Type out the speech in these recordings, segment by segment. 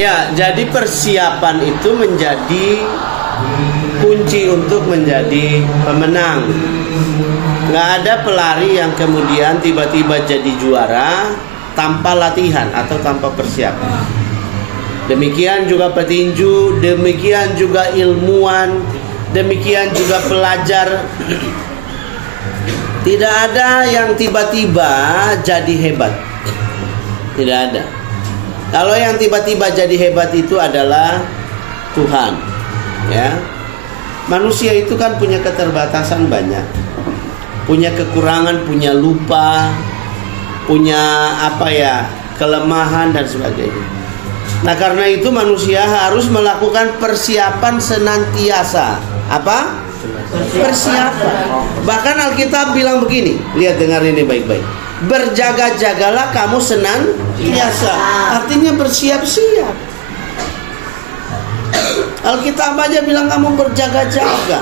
Ya, jadi persiapan itu menjadi kunci untuk menjadi pemenang. Nggak ada pelari yang kemudian tiba-tiba jadi juara tanpa latihan atau tanpa persiapan. Demikian juga petinju, demikian juga ilmuwan, demikian juga pelajar. Tidak ada yang tiba-tiba jadi hebat. Tidak ada. Kalau yang tiba-tiba jadi hebat itu adalah Tuhan, ya. Manusia itu kan punya keterbatasan banyak, punya kekurangan, punya lupa, punya kelemahan dan sebagainya. Nah, karena itu manusia harus melakukan persiapan senantiasa. Apa? Persiapan. Bahkan Alkitab bilang begini, lihat, dengar ini baik-baik. Berjaga-jagalah kamu senantiasa. Artinya bersiap-siap. Alkitab aja bilang kamu berjaga-jaga.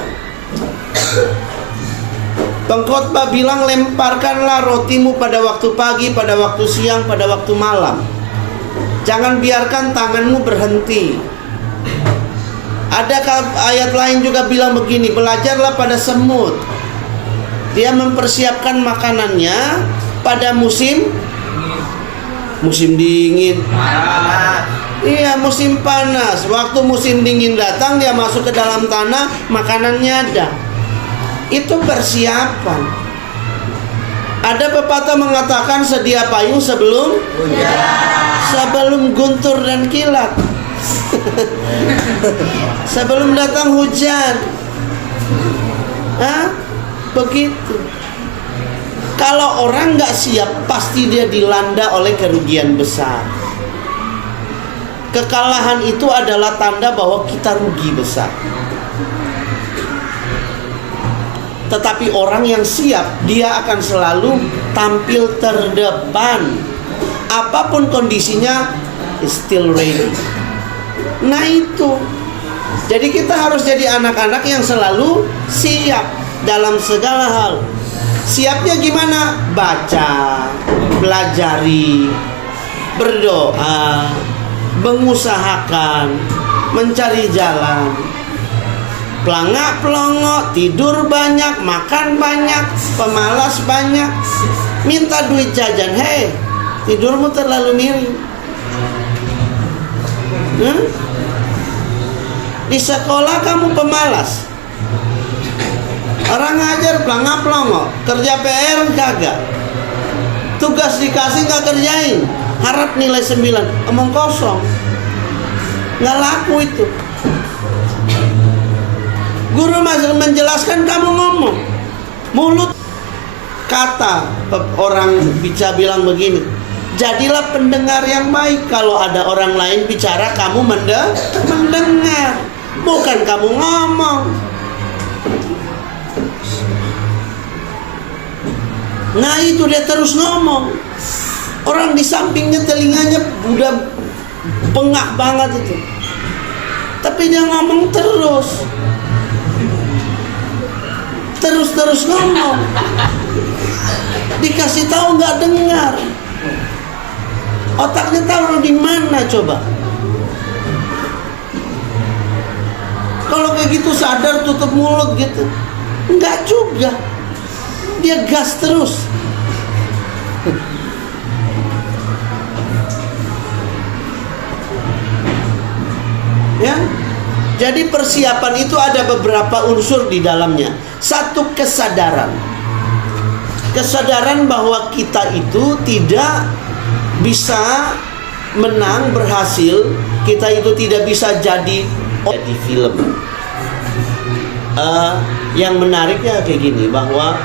Pengkhotbah bilang lemparkanlah rotimu pada waktu pagi, pada waktu siang, pada waktu malam. Jangan biarkan tanganmu berhenti. Ada ayat lain juga bilang begini, belajarlah pada semut. Dia mempersiapkan makanannya pada musim dingin. Iya, musim panas. Waktu musim dingin datang, dia masuk ke dalam tanah, makanannya ada. Itu persiapan. Ada pepatah mengatakan sedia payung sebelum hujan, sebelum guntur dan kilat. Sebelum datang hujan. Begitu. Kalau orang nggak siap, pasti dia dilanda oleh kerugian besar. Kekalahan itu adalah tanda bahwa kita rugi besar. Tetapi orang yang siap, dia akan selalu tampil terdepan. Apapun kondisinya, is still ready. Nah itu. Jadi kita harus jadi anak-anak yang selalu siap dalam segala hal. Siapnya gimana? Baca, pelajari, berdoa, mengusahakan, mencari jalan. Pelangak pelongok, tidur banyak, makan banyak, pemalas banyak, minta duit jajan. Hei, tidurmu terlalu miring. Di sekolah kamu pemalas, orang ngajar pelangak pelongok, kerja PR kagak, tugas dikasih gak kerjain, harap nilai 9, omong kosong, gak laku itu. Guru masih menjelaskan, kamu ngomong mulut. Kata orang bilang begini, jadilah pendengar yang baik. Kalau ada orang lain bicara, kamu mendengar, bukan kamu ngomong. Nah itu dia terus ngomong. Orang di sampingnya telinganya udah bengak banget itu, tapi dia ngomong terus ngomong. Dikasih tahu nggak dengar. Otaknya taruh di mana coba? Kalau kayak gitu sadar tutup mulut gitu? Enggak juga. Dia gas terus. Ya. Jadi persiapan itu ada beberapa unsur di dalamnya. Satu, kesadaran. Kesadaran bahwa kita itu tidak bisa menang, berhasil. Kita itu tidak bisa jadi film. Yang menariknya kayak gini, bahwa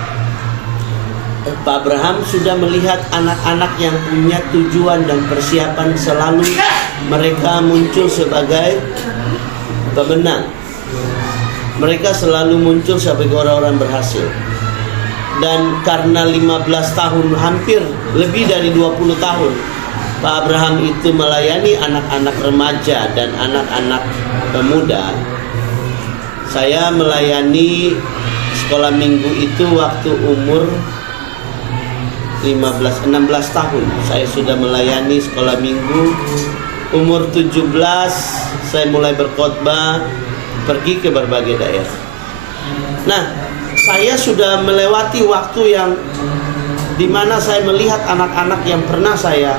Pak Abraham sudah melihat anak-anak yang punya tujuan dan persiapan, selalu mereka muncul sebagai pemenang. Mereka selalu muncul sebagai orang-orang berhasil. Dan karena 15 tahun, hampir lebih dari 20 tahun, Pak Abraham itu melayani anak-anak remaja dan anak-anak pemuda. Saya melayani sekolah minggu itu waktu umur 16 tahun. Saya sudah melayani sekolah minggu umur 17 saya mulai berkhotbah, pergi ke berbagai daerah. Nah, saya sudah melewati waktu yang dimana saya melihat anak-anak yang pernah saya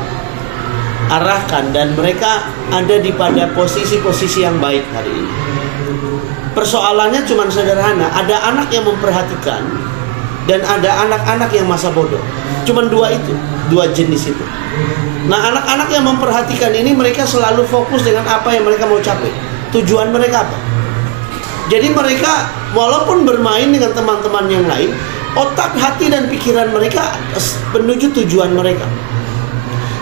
arahkan dan mereka ada di pada posisi-posisi yang baik hari ini. Persoalannya cuma sederhana, ada anak yang memperhatikan dan ada anak-anak yang masa bodoh. Cuman dua jenis itu. Nah, anak-anak yang memperhatikan ini mereka selalu fokus dengan apa yang mereka mau capai. Tujuan mereka apa? Jadi mereka walaupun bermain dengan teman-teman yang lain, otak, hati, dan pikiran mereka menuju tujuan mereka.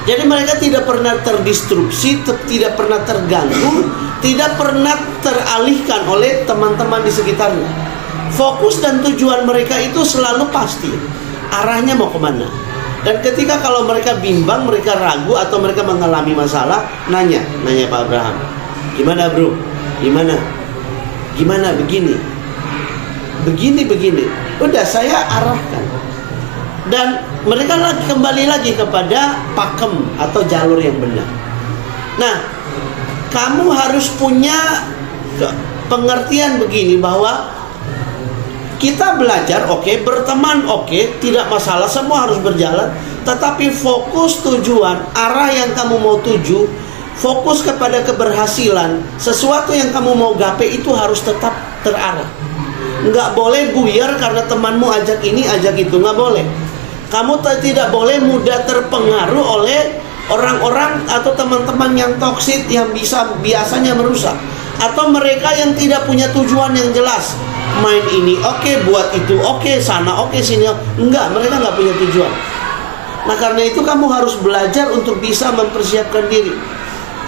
Jadi mereka tidak pernah terdistrupsi, tidak pernah terganggu, tidak pernah teralihkan oleh teman-teman di sekitarnya. Fokus dan tujuan mereka itu selalu pasti, arahnya mau kemana. Dan ketika kalau mereka bimbang, mereka ragu, atau mereka mengalami masalah, nanya Pak Abraham, gimana bro? Gimana begini? Begini. Udah saya arahkan. Dan mereka kembali lagi kepada pakem atau jalur yang benar. Nah, kamu harus punya pengertian begini, bahwa kita belajar oke, berteman oke, tidak masalah, semua harus berjalan. Tetapi fokus tujuan, arah yang kamu mau tuju, fokus kepada keberhasilan, sesuatu yang kamu mau gapai itu harus tetap terarah. Nggak boleh buyar karena temanmu ajak ini, ajak itu, nggak boleh. Kamu tidak boleh mudah terpengaruh oleh orang-orang atau teman-teman yang toksik, yang biasanya merusak, atau mereka yang tidak punya tujuan yang jelas. Main ini oke, buat itu oke, sana oke, sini enggak, mereka nggak punya tujuan. Nah, karena itu kamu harus belajar untuk bisa mempersiapkan diri.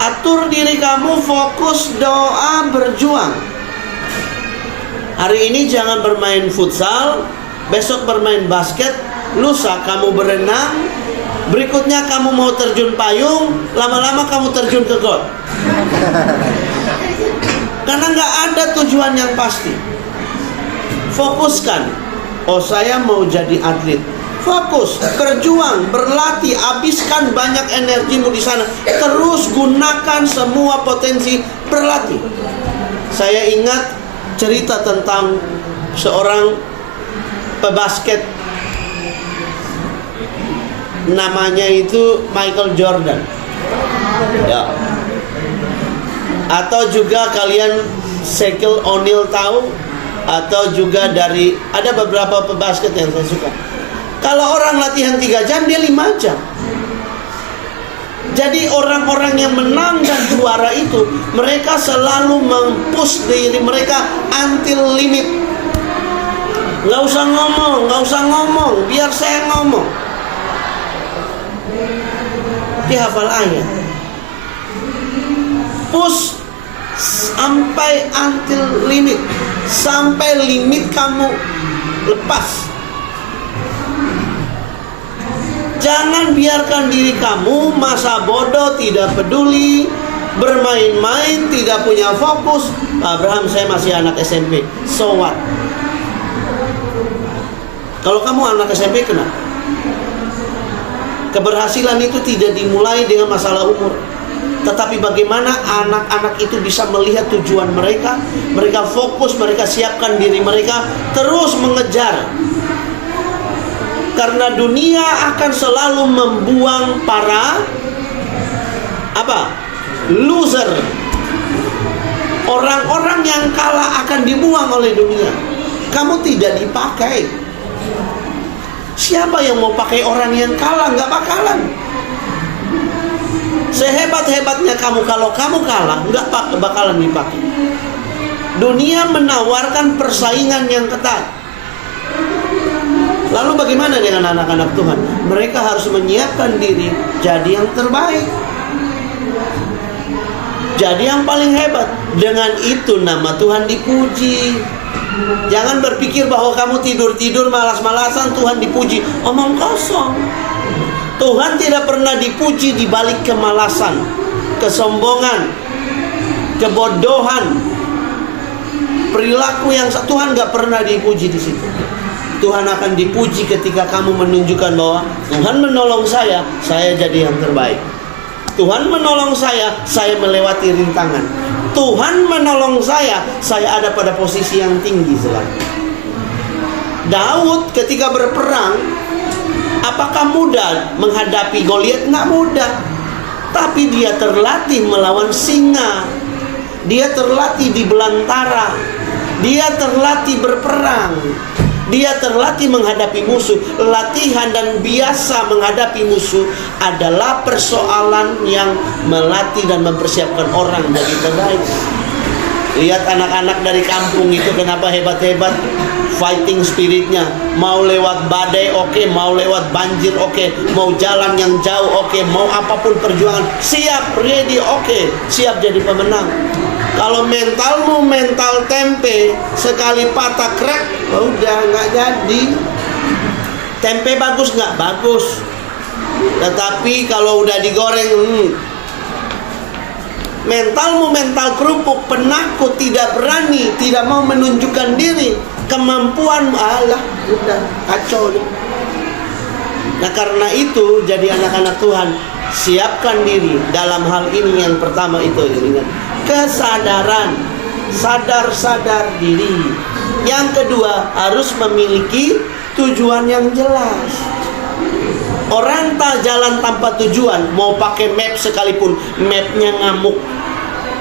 Atur diri kamu, fokus, doa, berjuang. Hari ini jangan bermain futsal, besok bermain basket, lusa kamu berenang, berikutnya kamu mau terjun payung, lama-lama kamu terjun ke got. Karena nggak ada tujuan yang pasti. Fokuskan. Oh, saya mau jadi atlet. Fokus, berjuang, berlatih, habiskan banyak energimu di sana. Terus gunakan semua potensi berlatih. Saya ingat cerita tentang seorang pebasket, namanya itu Michael Jordan. Ya. Atau juga kalian Shaquille O'Neal tahu, atau juga dari ada beberapa pebasket yang saya suka. Kalau orang latihan 3 jam, dia 5 jam. Jadi orang-orang yang menang dan juara itu, mereka selalu mempush diri mereka until limit. Nggak usah ngomong, biar saya ngomong. Dia hafal ayat. Push sampai until limit, sampai limit kamu lepas. Jangan biarkan diri kamu masa bodoh, tidak peduli, bermain-main, tidak punya fokus. Abraham, saya masih anak SMP. So what? Kalau kamu anak SMP, kenapa? Keberhasilan itu tidak dimulai dengan masalah umur, tetapi bagaimana anak-anak itu bisa melihat tujuan mereka, mereka fokus, mereka siapkan diri mereka, terus mengejar. Karena dunia akan selalu membuang para loser. Orang-orang yang kalah akan dibuang oleh dunia. Kamu tidak dipakai. Siapa yang mau pakai orang yang kalah? Nggak bakalan. Sehebat-hebatnya kamu, kalau kamu kalah, nggak bakalan dipakai. Dunia menawarkan persaingan yang ketat. Lalu bagaimana dengan anak-anak Tuhan? Mereka harus menyiapkan diri jadi yang terbaik, jadi yang paling hebat. Dengan itu nama Tuhan dipuji. Jangan berpikir bahwa kamu tidur-tidur malas-malasan Tuhan dipuji. Omong kosong. Tuhan tidak pernah dipuji di balik kemalasan, kesombongan, kebodohan, perilaku yang Tuhan nggak pernah dipuji di situ. Tuhan akan dipuji ketika kamu menunjukkan bahwa Tuhan menolong saya jadi yang terbaik. Tuhan menolong saya melewati rintangan. Tuhan menolong saya ada pada posisi yang tinggi selalu. Daud ketika berperang, apakah mudah menghadapi Goliat? Nggak mudah. Tapi dia terlatih melawan singa. Dia terlatih di belantara. Dia terlatih berperang. Dia terlatih menghadapi musuh. Latihan dan biasa menghadapi musuh adalah persoalan yang melatih dan mempersiapkan orang jadi terbaik. Lihat anak-anak dari kampung itu kenapa hebat-hebat. Fighting spiritnya. Mau lewat badai oke, mau lewat banjir oke, mau jalan yang jauh oke, mau apapun perjuangan, siap, ready oke, siap jadi pemenang. Kalau mentalmu mental tempe, sekali patah krek, udah nggak jadi. Tempe bagus nggak? Bagus. Tetapi kalau udah digoreng, mentalmu mental kerupuk, penakut, tidak berani, tidak mau menunjukkan diri, kemampuan, alah, udah kacau. Nah karena itu jadi anak-anak Tuhan, siapkan diri dalam hal ini. Yang pertama itu kesadaran, sadar diri. Yang kedua harus memiliki tujuan yang jelas. Orang tak jalan tanpa tujuan, mau pakai map sekalipun, mapnya ngamuk.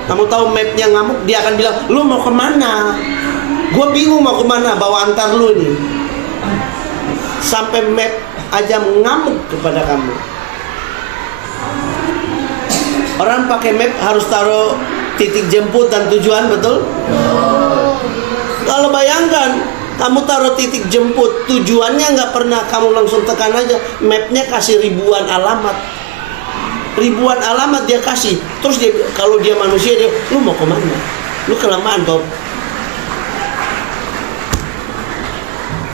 Kamu tahu mapnya ngamuk, dia akan bilang, lu mau kemana? Gue bingung mau kemana, bawa antar lu nih. Sampai map aja ngamuk kepada kamu. Orang pakai map harus taruh titik jemput dan tujuan, betul? Kalau bayangkan kamu taruh titik jemput, tujuannya nggak pernah kamu langsung tekan aja. Mapnya kasih ribuan alamat, ribuan alamat dia kasih. Terus dia, kalau dia manusia, dia, lu mau kemana? Lu kelamaan kau.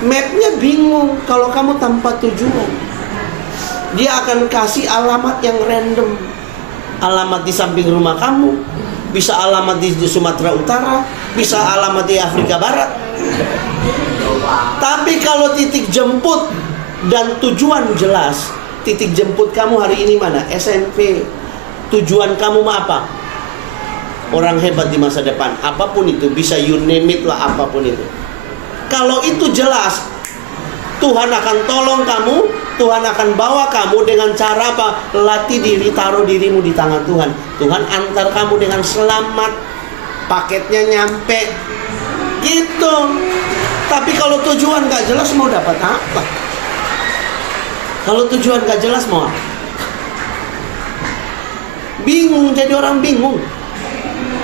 Mapnya bingung kalau kamu tanpa tujuan. Dia akan kasih alamat yang random. Alamat di samping rumah kamu, bisa alamat di Sumatera Utara, bisa alamat di Afrika Barat. Tapi kalau titik jemput dan tujuan jelas, titik jemput kamu hari ini mana? SMP. Tujuan kamu apa? Orang hebat di masa depan. Apapun itu, bisa you name it lah, apapun itu. Kalau itu jelas, Tuhan akan tolong kamu, Tuhan akan bawa kamu dengan cara apa? Latih diri, taruh dirimu di tangan Tuhan. Tuhan antar kamu dengan selamat, paketnya nyampe, gitu. Tapi kalau tujuan gak jelas, mau dapat apa? Kalau tujuan gak jelas, mau apa? Bingung, jadi orang bingung.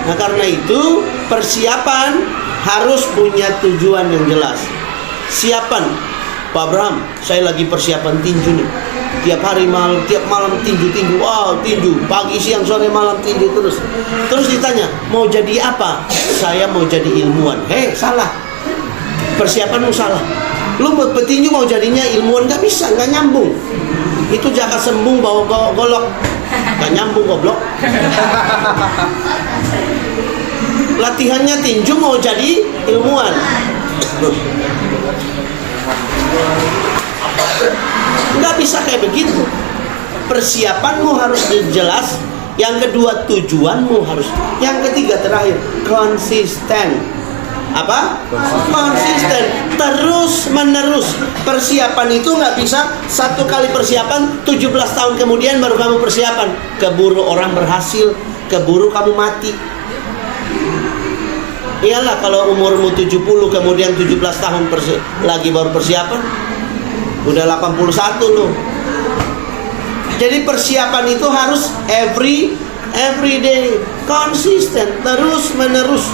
Nah karena itu persiapan harus punya tujuan yang jelas. Siapan, Pak Abraham, saya lagi persiapan tinju nih. Tiap hari malam, tiap malam tinju. Wow, tinju. Pagi, siang, sore, malam tinju terus. Terus ditanya, mau jadi apa? Saya mau jadi ilmuwan. Salah. Persiapanmu salah. Lu buat petinju mau jadinya ilmuwan, gak bisa, gak nyambung. Itu jaka sembung bawa golok, gak nyambung goblok. Latihannya tinju mau jadi ilmuwan. Nggak bisa kayak begitu. Persiapanmu harus jelas. Yang kedua, tujuanmu harus. Yang ketiga, terakhir, konsisten. Apa? Konsisten. Terus menerus. Persiapan itu nggak bisa satu kali persiapan 17 tahun kemudian baru kamu persiapan. Keburu orang berhasil, keburu kamu mati. Iyalah kalau umurmu 70 kemudian 17 tahun lagi baru persiapan, udah 81 loh. Jadi persiapan itu harus every day, konsisten, terus menerus.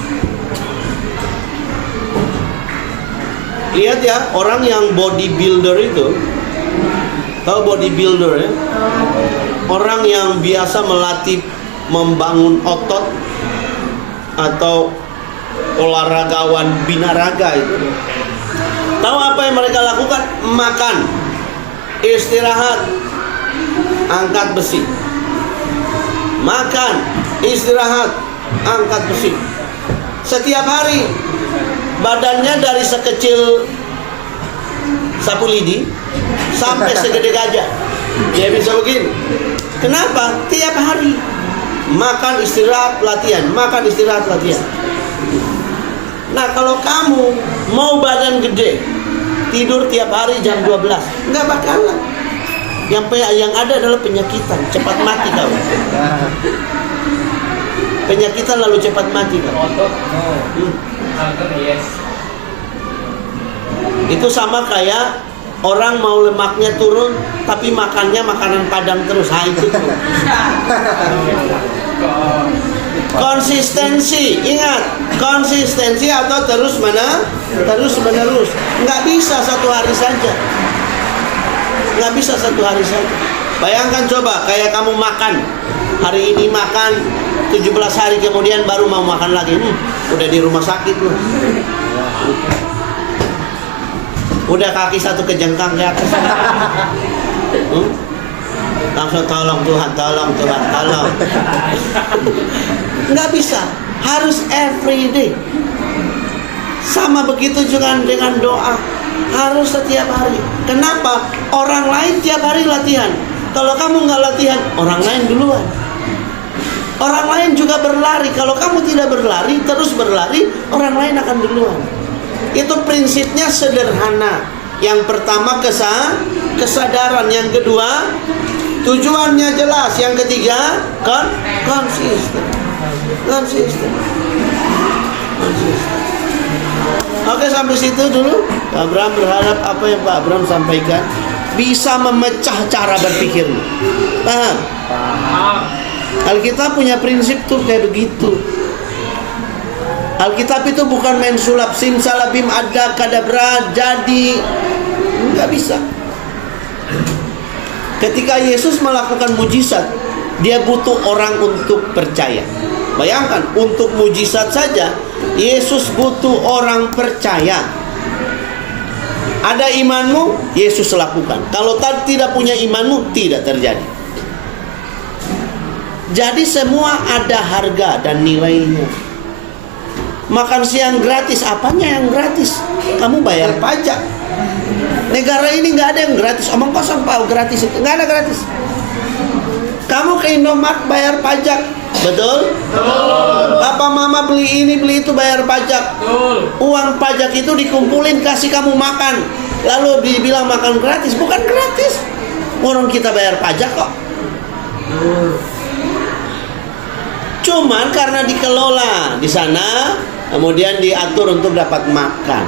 Lihat ya, orang yang bodybuilder itu, tahu bodybuilder ya? Orang yang biasa melatih membangun otot atau olahragawan binaraga itu, tahu apa yang mereka lakukan? Makan, istirahat, angkat besi. Makan, istirahat, angkat besi. Setiap hari. Badannya dari sekecil sapu lidi sampai segede gajah. Dia bisa begini. Kenapa? Tiap hari makan, istirahat, latihan, makan, istirahat, latihan. Nah, kalau kamu mau badan gede, tidur tiap hari jam 12, nggak bakalan. Yang ada adalah penyakitan, cepat mati kamu. Penyakitan lalu cepat mati kamu. Itu sama kayak orang mau lemaknya turun tapi makannya makanan Padang terus. Itu tuh. Konsistensi, ingat, konsistensi atau terus menerus. Nggak bisa satu hari saja. Nggak bisa satu hari saja. Bayangkan coba, kayak kamu makan hari ini makan 17 hari kemudian baru mau makan lagi, udah di rumah sakit loh. Udah kaki satu kejengkang ke atas. Langsung tolong Tuhan, tolong. Nggak bisa, harus every day. Sama begitu juga dengan doa, harus setiap hari. Kenapa? Orang lain tiap hari latihan. Kalau kamu nggak latihan, orang lain duluan. Orang lain juga berlari. Kalau kamu tidak berlari, terus berlari, orang lain akan duluan. Itu prinsipnya sederhana. Yang pertama kesadaran, yang kedua tujuannya jelas, yang ketiga konsisten. Oke, sampai situ dulu. Pak Abraham berharap apa yang Pak Abraham sampaikan bisa memecah cara berpikirmu. Paham? Alkitab punya prinsip tuh kayak begitu. Alkitab itu bukan main sulap simsalabim ada kadabra jadi, nggak bisa. Ketika Yesus melakukan mujizat, dia butuh orang untuk percaya. Bayangkan, untuk mujizat saja Yesus butuh orang percaya. Ada imanmu, Yesus lakukan. Kalau tidak punya imanmu, tidak terjadi. Jadi semua ada harga dan nilainya. Makan siang gratis, apanya yang gratis? Kamu bayar pajak. Negara ini nggak ada yang gratis. Omong kosong Pak, gratis itu nggak ada gratis. Kamu ke Indomaret bayar pajak, betul? Papa mama beli ini beli itu bayar pajak. Uang pajak itu dikumpulin kasih kamu makan. Lalu dibilang makan gratis, bukan gratis. Orang kita bayar pajak kok. Cuman karena dikelola di sana, kemudian diatur untuk dapat makan.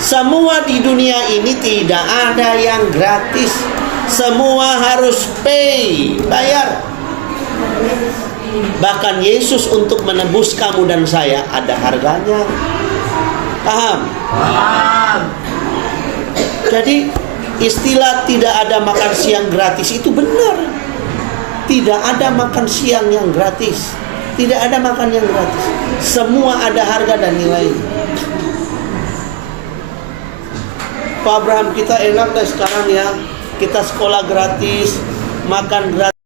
Semua di dunia ini tidak ada yang gratis. Semua harus pay, bayar. Bahkan Yesus untuk menebus kamu dan saya ada harganya. Paham? Paham. Jadi istilah tidak ada makan siang gratis itu benar. Tidak ada makan siang yang gratis. Tidak ada makan yang gratis. Semua ada harga dan nilai. Pak Abraham, kita enak deh sekarang ya. Kita sekolah gratis, makan gratis.